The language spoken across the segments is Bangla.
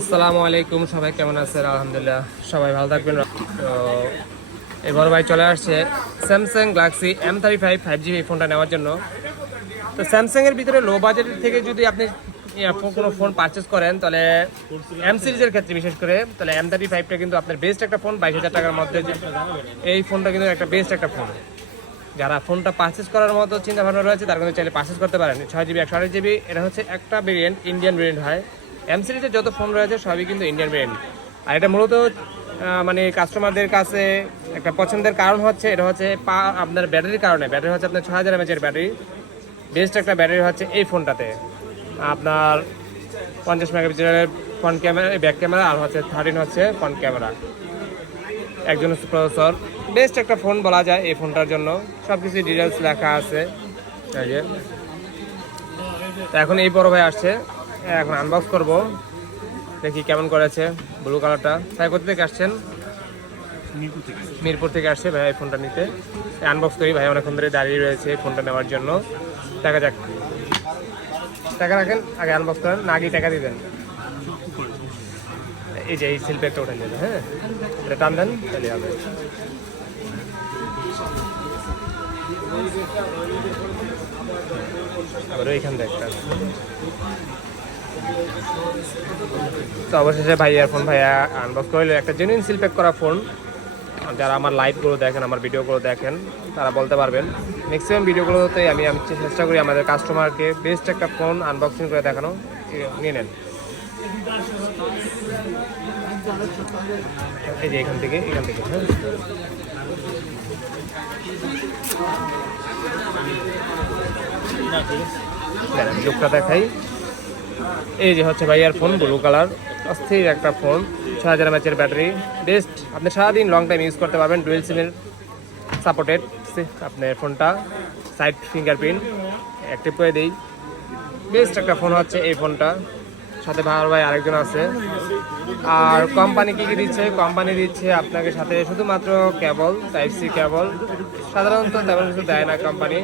আসসালামু আলাইকুম, সবাই কেমন আছেন? আলহামদুলিল্লাহ, সবাই ভালো থাকবেন। তো এই বড় ভাই চলে আসছে Samsung Galaxy M thirty five five G এই ফোনটা নেওয়ার জন্য। তো স্যামসাংয়ের ভিতরে লো বাজেট থেকে যদি আপনি কোনো ফোন পারচেস করেন, তাহলে এম সিরিজের ক্ষেত্রে বিশেষ করে, তাহলে এম থার্টি ফাইভটা কিন্তু আপনার বেস্ট একটা ফোন বাইশ হাজার টাকার মধ্যে এই ফোনটা কিন্তু একটা বেস্ট একটা ফোন যারা ফোনটা পারচেস করার মতো চিন্তা ভাবনা রয়েছে, তারা কিন্তু চাইলে পারচেস করতে পারেন। ছয় জিবি একশো আঠাশ জিবি এটা হচ্ছে একটা ভেরিয়েন্ট ইন্ডিয়ান ভেরিয়েন্ট হয়। এম সিরিজের যত ফোন রয়েছে, সবই কিন্তু ইন্ডিয়ান ভেরিয়েন্ট আর এটা মূলত মানে কাস্টমারদের কাছে একটা পছন্দের কারণ হচ্ছে, এটা হচ্ছে পা, আপনার ব্যাটারির কারণে। ব্যাটারি হচ্ছে আপনার ছ হাজার এমএচের ব্যাটারি বেস্ট একটা ব্যাটারি হচ্ছে এই ফোনটাতে আপনার পঞ্চাশ মেগাপিক্সেলের ফ্রন্ট ক্যামেরা ব্যাক ক্যামেরা আর হচ্ছে থার্টিন হচ্ছে ফ্রন্ট ক্যামেরা একজন প্রসেসর বেস্ট একটা ফোন বলা যায় এই ফোনটার জন্য। সব কিছু ডিটেলস লেখা আছে। এখন এই বড় ভাই আসছে। এখন আনবক্স করব। দেখি কেমন করেছে ব্লু কালারটা তাই কোথা থেকে আসছেন? মিরপুর থেকে আসছে। ভাই এই ফোনটা নিতে। আনবক্স করি ভাই অনেকক্ষণ ধরে দাঁড়িয়ে রয়েছে ফোনটা নেওয়ার জন্য। দেখা যাক। টাকা রাখেন আগে আনবক্স করেন না আগে টাকা দিবেন এই যে এই শিল্পে একটা উঠে নেবে হ্যাঁ? এটা টান দেন তাহলে হবে। আবার ওইখান থেকে একটা। তো অবশেষে ভাইয়ার ফোন ভাইয়া আনবক্স করলে একটা জেনুইন সিল প্যাক করা ফোন যারা আমার লাইভগুলো দেখেন, আমার ভিডিওগুলো দেখেন, তারা বলতে পারবেন। ম্যাক্সিমাম ভিডিওগুলোতে আমি আমি চেষ্টা করি আমাদের কাস্টমারকে বেস্ট একটা ফোন আনবক্সিং করে দেখানো। নিয়ে নেন। এই যে এখান থেকে এখান থেকে হ্যাঁ। লুকটা দেখাই। এই যে হচ্ছে ভাইয়ার ফোন ব্লু কালার অস্থির একটা ফোন ছ হাজার এমএচের ব্যাটারি বেস্ট আপনি সারাদিন লং টাইম ইউজ করতে পারবেন ডুয়েল সিমের সাপোর্টেড আপনার ফোনটা সাইড ফিঙ্গারপ্রিন্ট অ্যাক্টিভ করে দিই। বেস্ট একটা ফোন হচ্ছে এই ফোনটা। সাথে ভাই ভাই আরেকজন আছে। আর কোম্পানি কী কী দিচ্ছে? কোম্পানি দিচ্ছে আপনাকে সাথে শুধুমাত্র কেবল টাইপ সি কেবল সাধারণত তেমন কিছু দেয় না কোম্পানি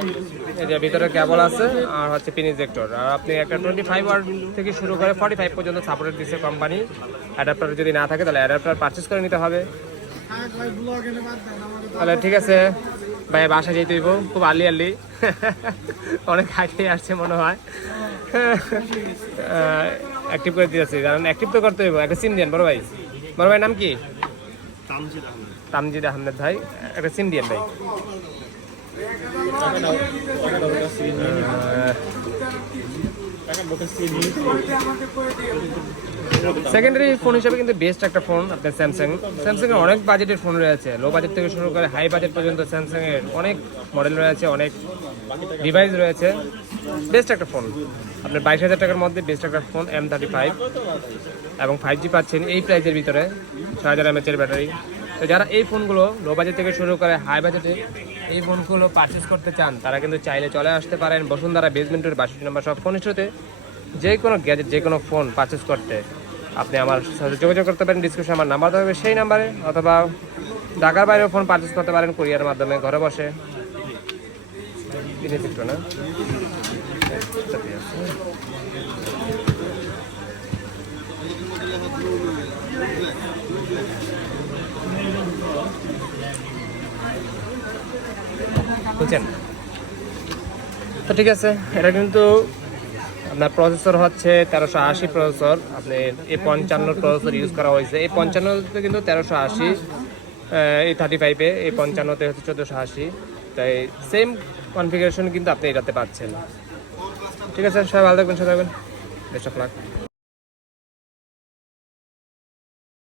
যে ভিতরে কেবল আছে আর হচ্ছে পিন ইজেক্টর আর আপনি একটা টোয়েন্টি ফাইভ ওয়ার্ড থেকে শুরু করে ফর্টি ফাইভ পর্যন্ত সাপোর্ট দিচ্ছে কোম্পানি অ্যাডাপ্টার যদি না থাকে তাহলে অ্যাডাপ্টার পারচেস করে নিতে হবে। তাহলে ঠিক আছে ভাই বাসা যেতে হইব খুব আর্লি আর্লি অনেক হাইটে আসছে মনে হয়। অ্যাক্টিভ করে দিয়েছে। কারণ অ্যাক্টিভ তো করতে হইব। একটা সিম দেন বড় ভাই। বড় ভাই নাম কি? তামজিদ আহমেদ। ভাই। একটা সিম দিয়েন ভাই। সেকেন্ডারি ফোন হিসেবে কিন্তু বেস্ট একটা ফোন আপনার স্যামসাং স্যামসাং এর অনেক বাজেটের ফোন রয়েছে। লো বাজেট থেকে শুরু করে হাই বাজেট পর্যন্ত স্যামসাং এর অনেক মডেল রয়েছে, অনেক ডিভাইস রয়েছে। বেস্ট একটা ফোন আপনার বাইশ হাজার টাকার মধ্যে বেস্ট একটা ফোন এম থার্টি ফাইভ এবং ফাইভ জি পাচ্ছেন এই প্রাইজের ভিতরে। ছয় হাজার এমএচের ব্যাটারি তো যারা এই ফোনগুলো লো বাজেট থেকে শুরু করে হাই বাজেটে এই ফোনগুলো পারচেস করতে চান, তারা কিন্তু চাইলে চলে আসতে পারেন বসুন্ধরা বেসমেন্টের বাষট্টি নম্বর সব ফোন স্টোরে যে কোনো গ্যাজেট যে কোনো ফোন পারচেস করতে আপনি আমার সাথে যোগাযোগ করতে পারেন ডিসক্রিপশনে আমার নাম্বার দেওয়া হবে সেই নাম্বারে অথবা ঢাকার বাইরেও ফোন পারচেস করতে পারেন কুরিয়ার মাধ্যমে, ঘরে বসে না। বুঝছেন তো ঠিক আছে, এটা কিন্তু আপনার প্রসেসর হচ্ছে তেরোশো আশি প্রসেসর আপনি এই পঞ্চান্ন প্রসেসর ইউজ করা হয়েছে। এই পঞ্চান্নতে কিন্তু তেরোশো আশি এই থার্টি ফাইভে এই পঞ্চান্নতে হচ্ছে চোদ্দোশো আশি। তাই সেম কনফিগারেশন কিন্তু আপনি এটাতে পাচ্ছেন। ঠিক আছে, সবাই ভালো থাকবেন সবাই থাকবেন। লাক